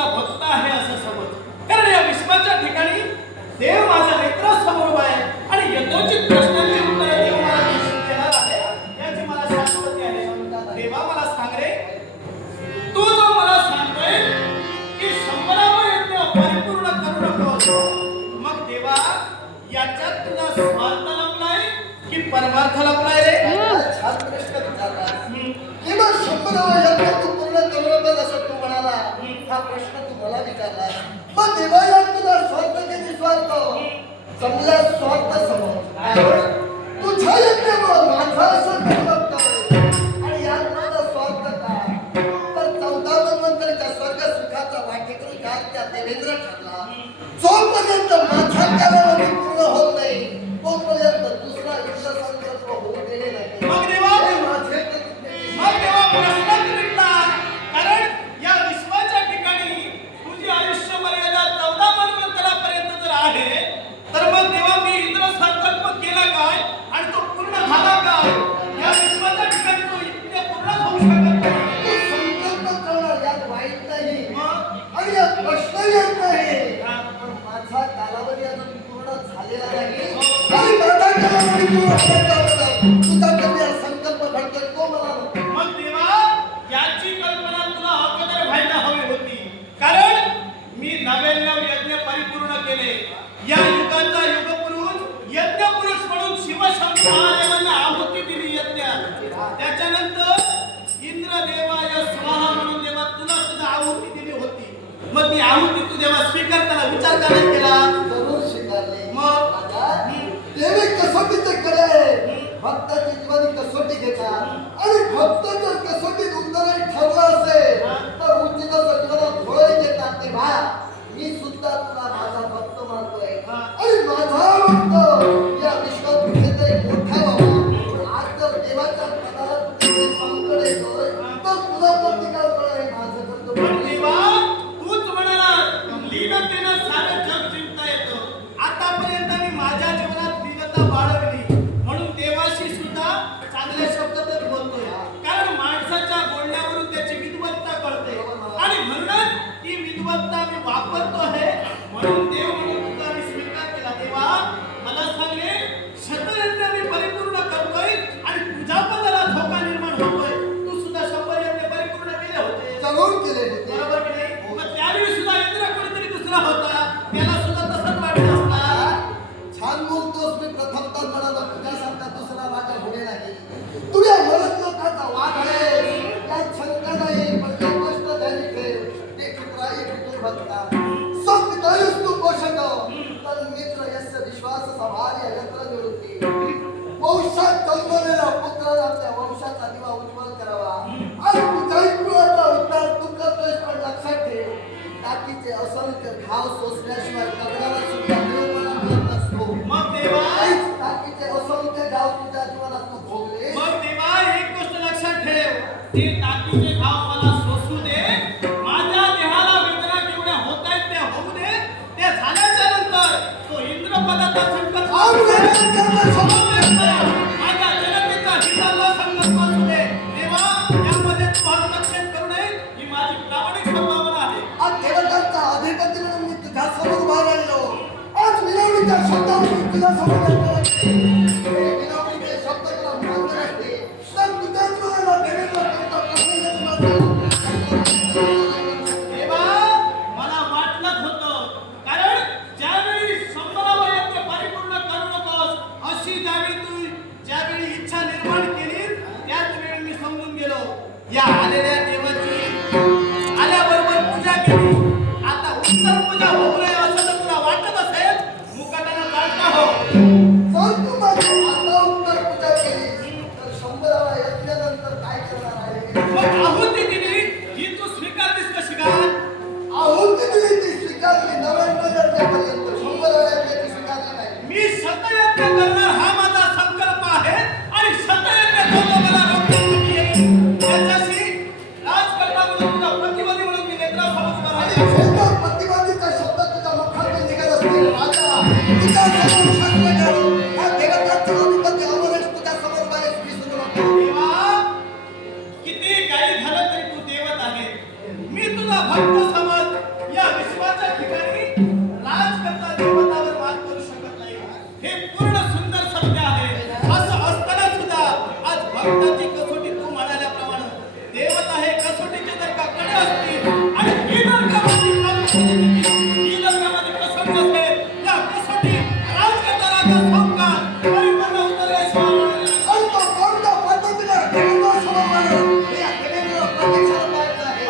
तुझा भक्त आहे असं समज. कारण या विश्वाच्या ठिकाणी देव माझ्या नेत्रासमोर उभा आहे आणि यथोचित प्रश्नांची उत्तरे देव मला देणार आहे याची मला शाश्वती आहे. देवा मला सांग रे, तू जो मला सांगतोय की 100 यज्ञ परिपूर्ण करू नकोस, मग देवा याच्यात तुझा स्वार्थ लपलाय की परमार्थ लपलाय रे? छान प्रश्न विचारला. किंवा 100 यज्ञ तू पूर्ण करू नकोस असं तू म्हणाला, हा प्रश्न तू मला विचारला. मग देवा यात तुझा स्वार्थ किती स्वार्थ? समजा स्वार्थ समज तुझा यज्ञ माझा असं बघतोय आणि यात माझा स्वार्थ काय? तर 14 मन्वंतरीच्या स्वर्ग सुखाचा वाटेकरी त्या देवेंद्र ठरला. जोपर्यंत माझा कालावधी पूर्ण होत नाही तोपर्यंत दुसरा युद्ध संकल्प होऊ देणे नाही. मग देवा प्रश्नच मिटला. कारण या विश्वाच्या ठिकाणी तुझी आयुष्य मर्यादा 14 मन्वंतरापर्यंत जर आहे, तर मग देवा मी इंद्र संकल्प केला काय आणि तो पूर्ण झाला काय? या विश्वाच्या ठिकाणी तो यज्ञ पूर्ण होऊ शकत नाही. तू संकल्प करणार यात वाईट नाही आणि यात प्रश्न येत नाही. पण माझा कालावधी अजून पूर्ण झालेला नाही आणि माझा कालावधी पूर्ण झाल्यावर तुझा कधी हा संकल्प घडतोय तो मला नको. मग देवा याची कल्पना तुला अगोदर व्हायला हवी होती. कारण मी 99 यज्ञ परिपूर्ण केले. या युगाचा युगपुरुष यज्ञपुरुष म्हणून शिवशंकर महादेवांना आहुती दिली यज्ञात. त्याच्यानंतर इंद्रदेवाय स्वाहा म्हणून देवा तुला सुद्धा आहुती दिली होती. मग ती आहुती तू देवा स्वीकारताना विचार का नाही केला? जरूर स्वीकारले. मग देवी कसोटीचे कडे आहे. भक्ताची जीवानी कसोटी घेतात आणि भक्त जर कसोटीत उत्तराने ठरला असेल तर उचिताचं जीवनात फळही देतात. तेव्हा मी सुद्धा तुला माझा भक्त मानतोय आणि माझा भक्त या विश्वात कुठेतरी मोठा व्हावा. आज जर देवाच्या पदाला कुठेतरी संकट येतोय तर तुला प्रतिकार करणं हे माझं कर्तव्य पण आहे. देवा तूच म्हणाला लीनतेनं सारं जग जिंकता येतं. आतापर्यंत मी माझ्या जीवनात लीनता बाळगली म्हणून देवाशी सुद्धा चांगले शब्दातच बोलतोय. कारण माणसाच्या बोलण्यावरून त्याची विद्वत्ता कळते आणि म्हणूनच ती विद्वत्ता मी वापरतो आहे. म्हणून देव म्हणून तुझा मी स्वीकार केला. देवा मला सांग रे, 100 मी परिपूर्ण करतोय आणि तुझ्या पदाला धोका निर्माण होतोय. तू सुद्धा 100 यज्ञ परिपूर्ण केले होते. जरूर केले होते. बरोबर की नाही? मग त्यावेळी सुद्धा इंद्र कोणीतरी दुसरा होता, त्याला सुद्धा तसंच वाटलं असणार. छान बोलतोस. मी प्रथमतः म्हणालो तुझ्यासारखा दुसरा राजा होणे नाही. तुझ्या मरत लोकांचा वाद आहे यात शंका नाही. पण जे कष्ट झाली ठेव ते कुत्राही कुटुंब भक्ता संकटयुस तू पोषक तर मित्र यस्य विश्वास सभार्य यंत्र निवृत्ती. वंशात जन्मलेला पुत्राला आपल्या वंशाचा दिवा उज्ज्वल करावा आणि तुझ्याही कुळाचा उद्धार तू करतोयस. पण लक्षात ठेव टाकीचे असंख्य घाव सोसल्याशिवाय तगड्याला सुद्धा देवपणा मिळत नसतो. मग देवा टाकीचे असंख्य घाव तुझ्या जीवनात तू भोगले. मग देवा एक गोष्ट लक्षात ठेव, ते टाकीचे घाव मला सोसू दे. माझ्या देहाला वेदना केवढ्या होत आहेत त्या होऊ दे. ते झाल्याच्या नंतर तो इंद्रपदाचा संकल्प माझ्या जनतेचा हिताचा संकल्प असू दे. देवा यामध्ये तू हस्तक्षेप करू नये ही माझी प्रामाणिक संभावना आहे. आज देवतांचा अधिपती म्हणून मी तुझ्या समोर उभा राहिलो. आज विनवणीच्या शब्दावरून तुझ्या समोर उभा राहिलो. विनवणीचे शब्द तुला मान्य नसते तर तुझ्याच मनाला देवेंद्र करता प्रसन्न देवा मला वाटलंच होतं. कारण ज्यावेळी 100 यज्ञ परिपूर्ण करू नकोस अशी ज्यावेळी इच्छा निर्माण केली त्याच वेळी मी समजून गेलो. या आलेल्या देवाची आल्याबरोबर पूजा केली. आता उत्तर पूजा होऊ नये असं जर तुला वाटत असेल मुकाट्यानं काढता हो. जर तू माझी आता उत्तर पूजा केली तर 100 यज्ञानंतर काय करणार आहे? मग आहुती दिली ही तू स्वीकारलीस कशी काय? आहुती दिली ती स्वीकारली. 99 यज्ञापर्यंत 100 यज्ञाची स्वीकारली नाही. मी 100 यज्ञ करणार हा माझा संकल्प आहे आणि 100 यज्ञ जो मला रोखून येईल त्याच्याशी राजकर्ता म्हणून तुझा प्रतिवादी म्हणून मी नेत्रासमोर उभा आणि राहिलो. शेवटचा प्रतिवादीचा शब्द तुझ्या मुखातून निघत असतील. राजा तुझ्या समोर शास्त्र घालून या देवतांचा अधिपती अमरेश तुझ्या समोर बाहेर विसरू नको. देवा किती काही झालं तरी तू देवत आहे. मी तुझा भक्त समज देवाच्या ठिकाणी राजकर्ता देवतावर मात करू शकत नाही. हे पूर्ण सुंदर सत्य आहे. असं असताना सुद्धा आज भक्ताची कसोटी तू म्हणाल्याप्रमाणे देवता हे कसोटीचे जर का कडे असतील आणि ही जर का कसोटी असेल, या कसोटी राजकर्ता राजा संस्कार परिपूर्ण उत्तरेश्वर आणि तो कोणत्या पद्धतीने देवाला समर्पण हे या देवाला प्रत्यक्षात पाहायचं आहे.